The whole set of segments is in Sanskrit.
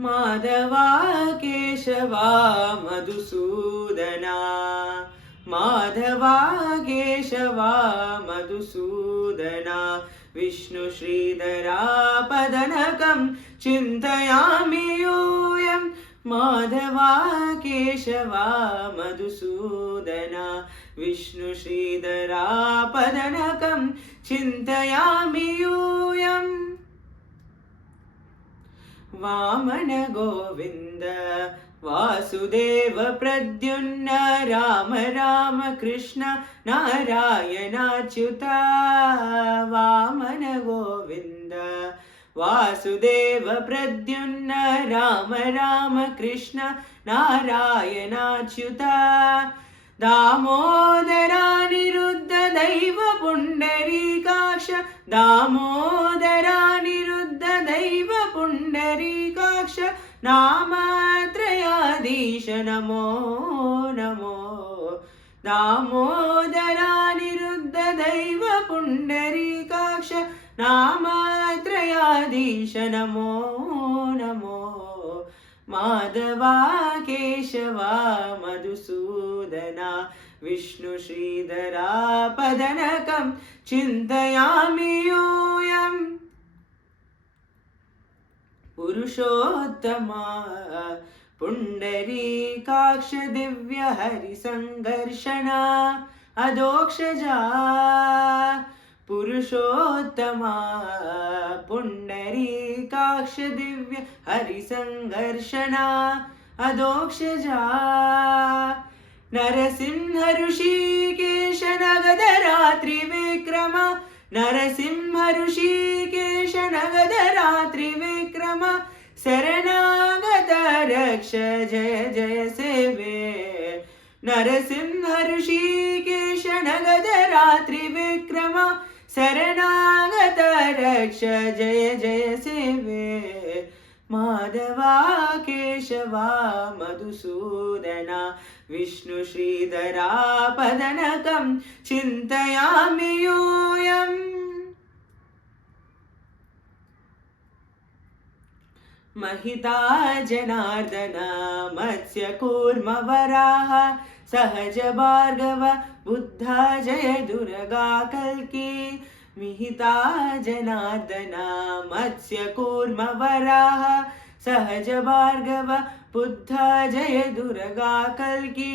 माधवा केशवा मधुसूदना माधवा केशवा मधुसूदना विष्णु श्रीधरा पदनकं चिन्तयामि यूयं माधवा केशवा मधुसूदना विष्णु श्रीधरा पदनकं चिन्तयामि यूयम् वामन गोविंद वासुदेव प्रद्युम्न राम राम कृष्ण नारायणाच्युता वामन गोविंद वासुदेव प्रद्युम्न राम राम कृष्ण नारायणाच्युता दामोदरानिरुद्ध दैव पुण्डरीकाक्ष दामोदरानिरुद्ध दैव पुण्डरीकाक्ष नामत्रयाधीश नमो नमो दामोदरानिरुद्ध दैव पुण्डरीकाक्ष नामत्रयाधीश नमो नमो माधवा केशवा मधुसूदना विष्णु श्रीधरा पदनकं चिन्तयामि यूयम् पुरुषोत्तमा पुण्डरीकाक्ष दिव्य हरिसंघर्षणा अधोक्षजा पुरुषोत्तमा पुण्डरीकाक्ष दिव्य हरिसंघर्षणा अधोक्षजा नरसिंह ऋषिकेश नगधरात्रिविक्रम नरसिंह ऋषिकेश नगधरात्रिविक्रम शरणागत रक्ष जय जय सेवे नरसिंह ऋषिकेश नगधरात्रिविक्रम शरणागत रक्ष जय जय सेवे माधवा केशवा मधुसूदना विष्णु श्रीधरा पदनकं चिन्तयामि यूयम् महिता जनार्दन मत्स्य कूर्म वराह सहज भार्गव बुद्धा जय दुर्गा कल्की मिहिता जनार्दन मत्स्य कूर्म वराह सहज भार्गव बुद्धा जय दुर्गा कल्की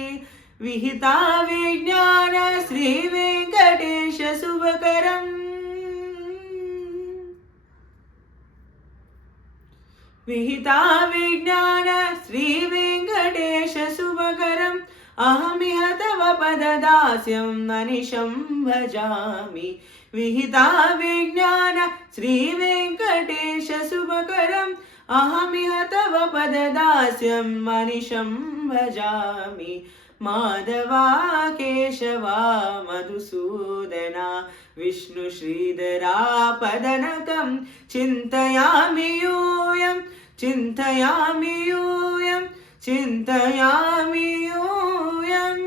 विहिता विज्ञान श्री वेंकटेश शुभकरम् विहिता विज्ञान श्री वेंकटेश शुभकरम् अहमिह तव पददास्यं अनिशं भजामि विहिता विज्ञान श्री वेंकटेश शुभकरम् अहमिह तव पददास्यं अनिशं भजामि माधवा केशवा मधुसूदना विष्णु श्रीधरा पदनकं चिन्तयामि यूयं चिन्तयामि यूयं चिन्तयामि यूयम्